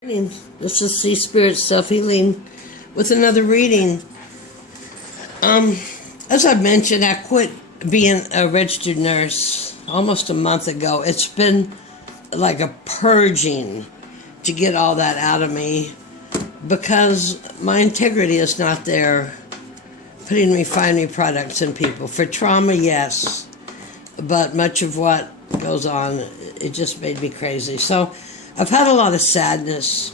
This is Sea Spirit Self-Healing with another reading. As I mentioned, I quit being a registered nurse almost a month ago. It's been like a purging to get all that out of me because my integrity is not there. Putting refinery products in people. For trauma, yes, but much of what goes on, it just made me crazy. So I've had a lot of sadness,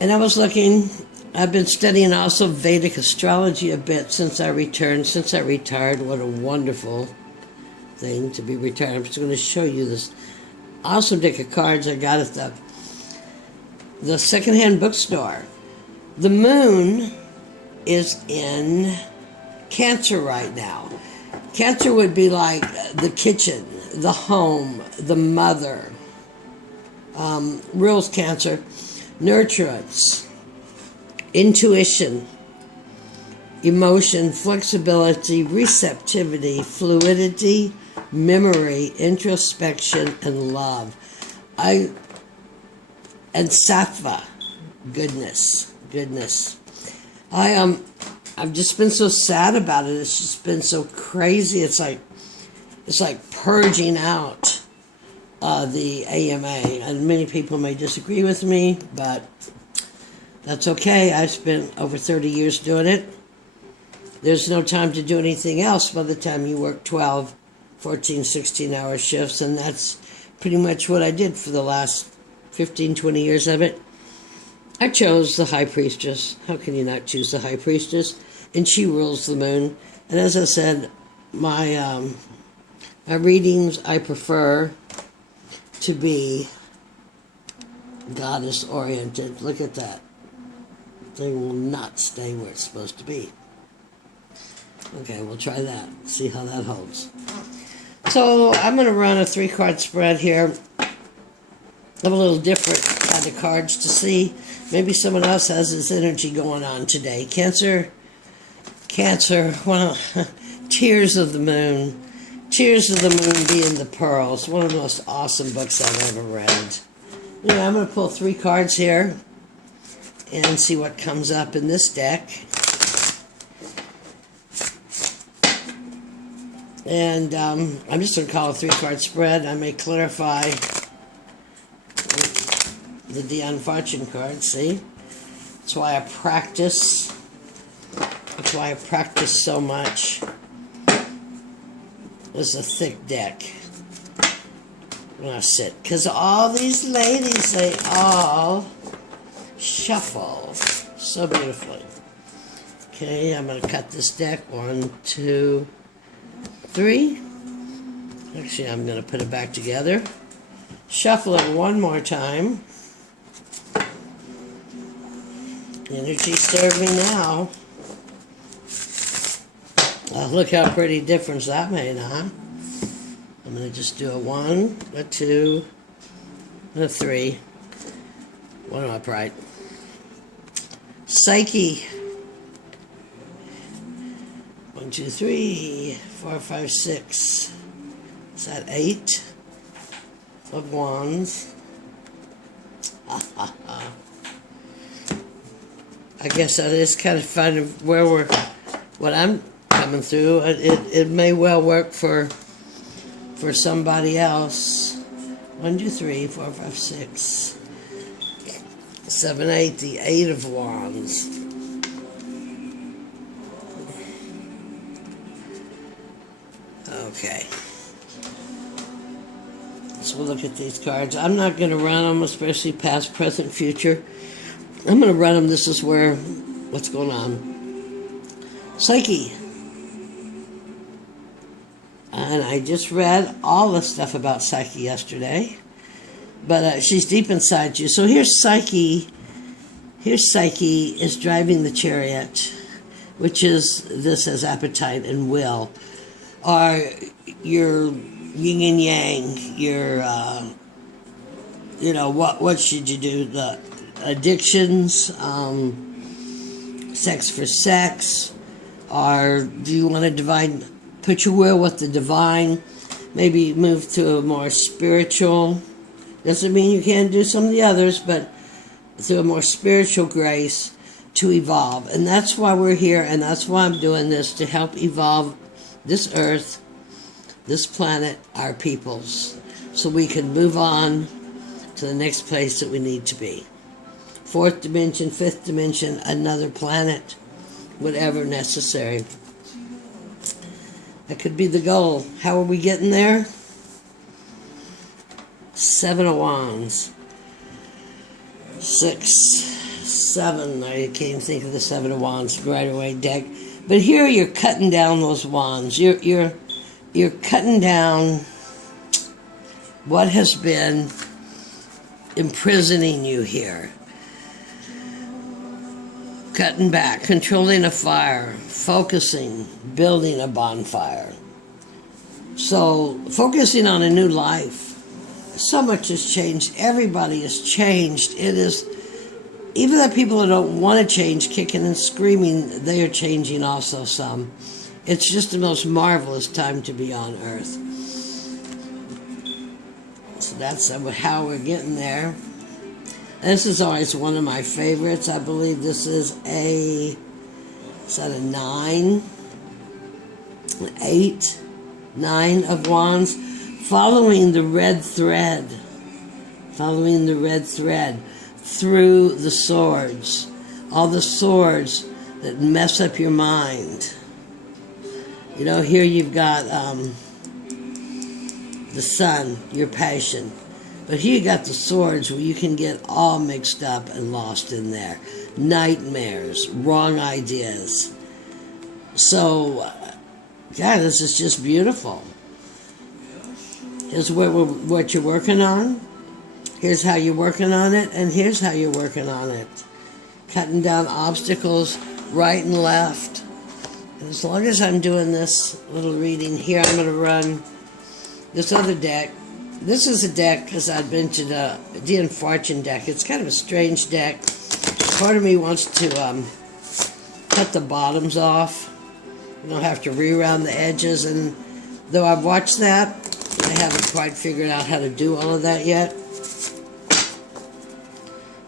and I was looking. I've been studying also Vedic astrology a bit since I retired. What a wonderful thing to be retired. I'm just going to show you this awesome deck of cards I got at the secondhand bookstore. The moon is in Cancer right now. Cancer would be like the kitchen, the home, the mother. Rules Cancer, nurturance, intuition, emotion, flexibility, receptivity, fluidity, memory, introspection, and love. And sattva, goodness. I've just been so sad about it. It's just been so crazy. It's like purging out the AMA, and many people may disagree with me, but that's okay. I spent over 30 years doing it. There's no time to do anything else by the time you work 12, 14, 16-hour shifts, and that's pretty much what I did for the last 15, 20 years of it. I chose the High Priestess. How can you not choose the High Priestess? And she rules the moon. And as I said, my readings, I prefer to be goddess-oriented. Look at that. They will not stay where it's supposed to be. Okay, we'll try that. See how that holds. So I'm going to run a 3-card spread here. I have a little different kind of cards to see. Maybe someone else has this energy going on today. Cancer, Tears of the Moon. Tears of the Moon being the Pearls. One of the most awesome books I've ever read. Yeah, I'm going to pull 3 cards here and see what comes up in this deck. And I'm just going to call it a 3-card spread. I may clarify the Dion Fortune card, see? That's why I practice. That's why I practice so much. It's a thick deck when I sit. Because all these ladies, they all shuffle so beautifully. Okay, I'm going to cut this deck. 1, 2, 3. Actually, I'm going to put it back together. Shuffle it one more time. Energy serve me now. Look how pretty difference that made, huh? I'm going to just do a 1, a 2, and a 3. One upright. Psyche. 1, 2, 3, 4, 5, 6. Is that 8 of Wands? I guess that is kind of fun of what I'm coming through. It may well work for somebody else. 1, 2, 3, 4, 5, 6, 7, 8. The 8 of Wands. Okay. So we'll look at these cards. I'm not going to run them, especially past, present, future. I'm going to run them. This is what's going on. Psyche. And I just read all the stuff about Psyche yesterday. But she's deep inside you. So here's Psyche. Here's Psyche is driving the chariot, which is, this as appetite and will. Or your yin and yang, your, what should you do? The addictions, sex for sex, or do you want to put your will with the divine, maybe move to a more spiritual. Doesn't mean you can't do some of the others, but through a more spiritual grace to evolve. And that's why we're here, and that's why I'm doing this, to help evolve this earth, this planet, our peoples, so we can move on to the next place that we need to be. Fourth dimension, fifth dimension, another planet, whatever necessary. That could be the goal. How are we getting there? Seven of Wands. 6, 7. I can't think of the Seven of Wands right away deck. But here you're cutting down those wands. You're cutting down what has been imprisoning you here. Cutting back, controlling a fire, focusing, building a bonfire. So, focusing on a new life. So much has changed. Everybody has changed. It is, even the people who don't want to change, kicking and screaming, they are changing also some. It's just the most marvelous time to be on Earth. So that's how we're getting there. This is always one of my favorites. I believe this is a 9? 8? 9 of Wands. Following the red thread. Following the red thread through the swords. All the swords that mess up your mind. You know, here you've got the sun, your passion. But here you got the swords where you can get all mixed up and lost in there. Nightmares, wrong ideas. So, God, this is just beautiful. Here's what you're working on. Here's how you're working on it. And here's how you're working on it. Cutting down obstacles right and left. And as long as I'm doing this little reading here, I'm going to run this other deck. This is a deck, as I mentioned, a Dean Fortune deck. It's kind of a strange deck. Part of me wants to cut the bottoms off. You don't have to reround the edges. And though I've watched that, I haven't quite figured out how to do all of that yet.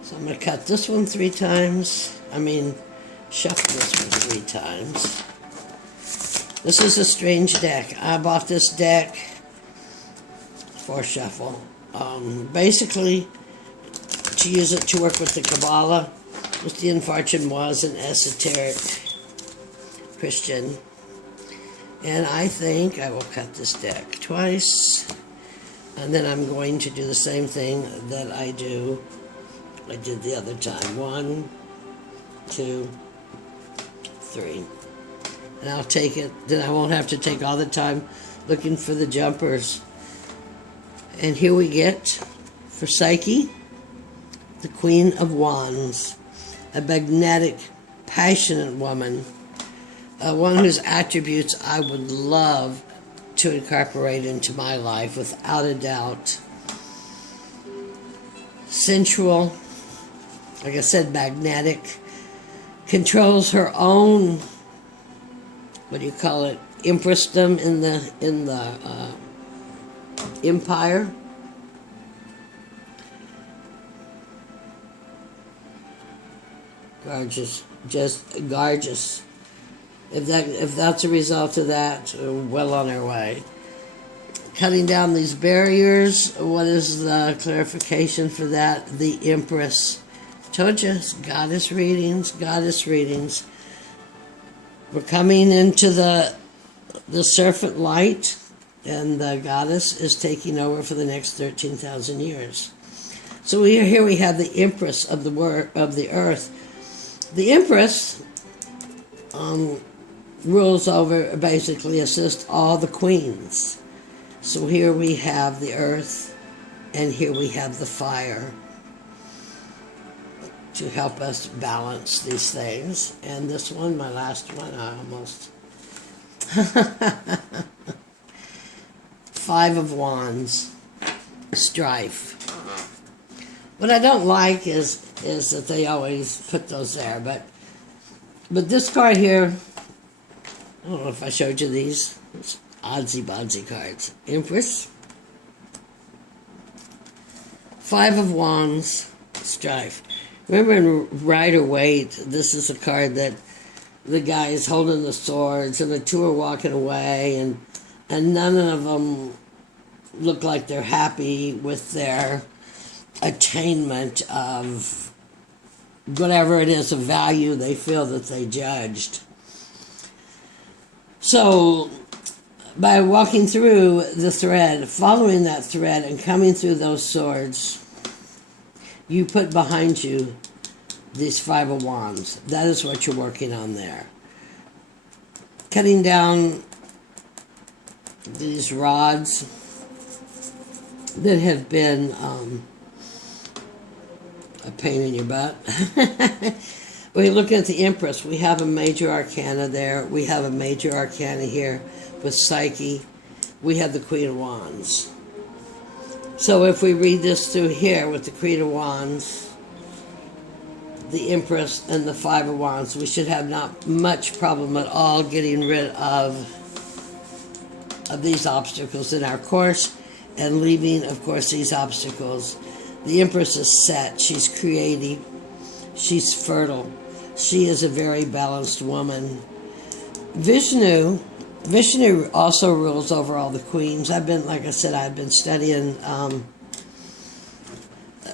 So I'm going to cut this one 3 times. Shuffle this one 3 times. This is a strange deck. I bought this deck for shuffle. Basically, to use it to work with the Kabbalah, which the Fortune was an esoteric Christian. And I think I will cut this deck twice, and then I'm going to do the same thing that I did the other time. 1, 2, 3. And I'll take it, then I won't have to take all the time looking for the jumpers. And here we get, for Psyche, the Queen of Wands, a magnetic, passionate woman, one whose attributes I would love to incorporate into my life, without a doubt. Sensual, like I said, magnetic, controls her own, empressdom in the empire. Gorgeous, just gorgeous. If that's a result of that, we're well on our way. Cutting down these barriers. What is the clarification for that? The Empress. Told you, goddess readings, goddess readings. We're coming into the serpent light, and the goddess is taking over for the next 13,000 years. So here we have the Empress of the earth. The Empress rules over, basically assists all the queens. So here we have the earth, and here we have the fire to help us balance these things. And this one, my last one, I almost... 5 of Wands, strife. What I don't like is that they always put those there, but this card here, I don't know if I showed you these. It's odsy-bodsy cards. Empress, 5 of Wands, strife. Remember in Rider-Waite, this is a card that the guy is holding the swords and the two are walking away, and none of them look like they're happy with their attainment of whatever it is of value they feel that they judged. So by walking through the thread, following that thread and coming through those swords, you put behind you these 5 of Wands. That is what you're working on there. Cutting down these rods that have been a pain in your butt. We look at the Empress. We have a major arcana there. We have a major arcana here with Psyche. We have the Queen of Wands. So if we read this through here with the Queen of Wands, the Empress, and the 5 of Wands, we should have not much problem at all getting rid of these obstacles in our course and leaving, of course, these obstacles. The Empress is set. She's creative. She's fertile. She is a very balanced woman. Vishnu also rules over all the queens. Like I said, I've been studying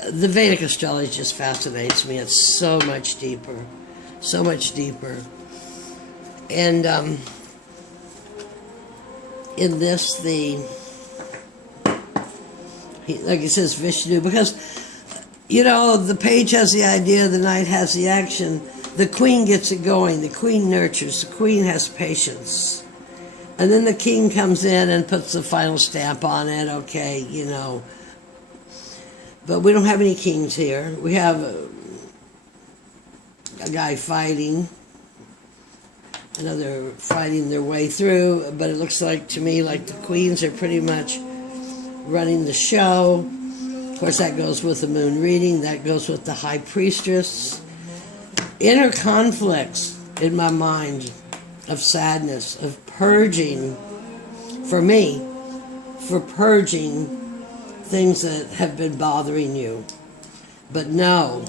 the Vedic astrology. Just fascinates me. It's so much deeper, so much deeper. And in this, like it says, Vishnu, because the page has the idea, the knight has the action, the queen gets it going, the queen nurtures, the queen has patience. And then the king comes in and puts the final stamp on it, okay, But we don't have any kings here. We have a guy fighting, another fighting their way through, but it looks like to me like the queens are pretty much running the show. Of course, that goes with the moon reading. That goes with the high priestess. Inner conflicts in my mind of sadness, of purging, for me, for purging things that have been bothering you. But know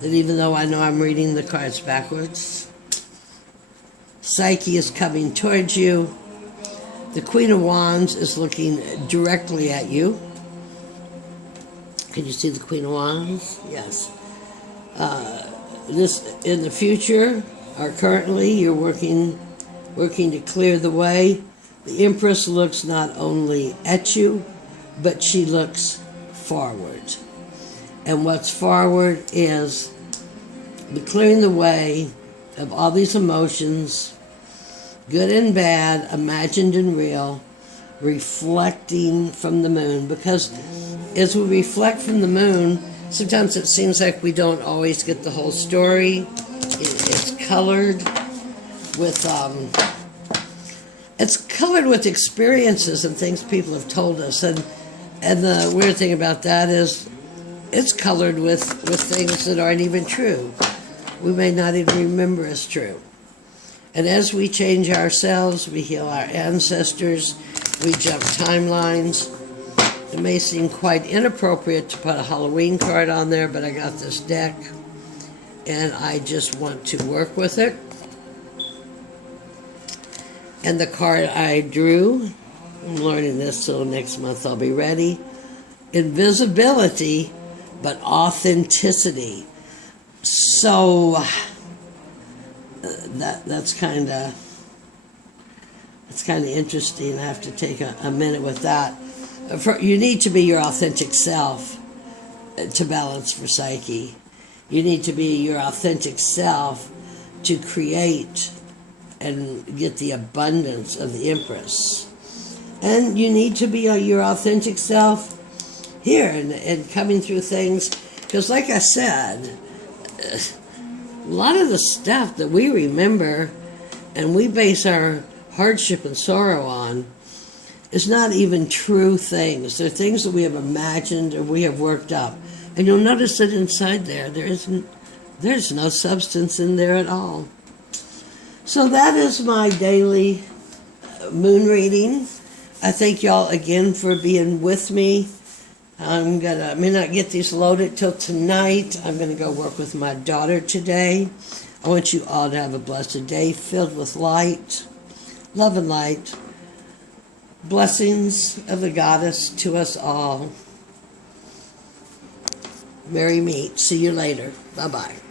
that even though I know I'm reading the cards backwards, Psyche is coming towards you. The Queen of Wands is looking directly at you. Can you see the Queen of Wands? Yes. This in the future, or currently, you're working to clear the way. The Empress looks not only at you, but she looks forward. And what's forward is the clearing the way of all these emotions, good and bad, imagined and real, reflecting from the moon. Because as we reflect from the moon, sometimes it seems like we don't always get the whole story. It's colored with experiences and things people have told us. And the weird thing about that is it's colored with things that aren't even true. We may not even remember as true. And as we change ourselves, we heal our ancestors, we jump timelines. It may seem quite inappropriate to put a Halloween card on there, but I got this deck, and I just want to work with it. And the card I drew, I'm learning this, so next month I'll be ready. Invisibility, but authenticity. So that's kind of interesting. I have to take a minute with that. You need to be your authentic self to balance for Psyche. You need to be your authentic self to create and get the abundance of the Empress. And you need to be your authentic self here and coming through things. Because like I said, a lot of the stuff that we remember and we base our hardship and sorrow on is not even true things. They're things that we have imagined or we have worked up. And you'll notice that inside there's no substance in there at all. So that is my daily moon reading. I thank y'all again for being with me. I may not get these loaded till tonight. I'm gonna go work with my daughter today. I want you all to have a blessed day filled with light, love and light, blessings of the Goddess to us all. Merry meet. See you later. Bye-bye.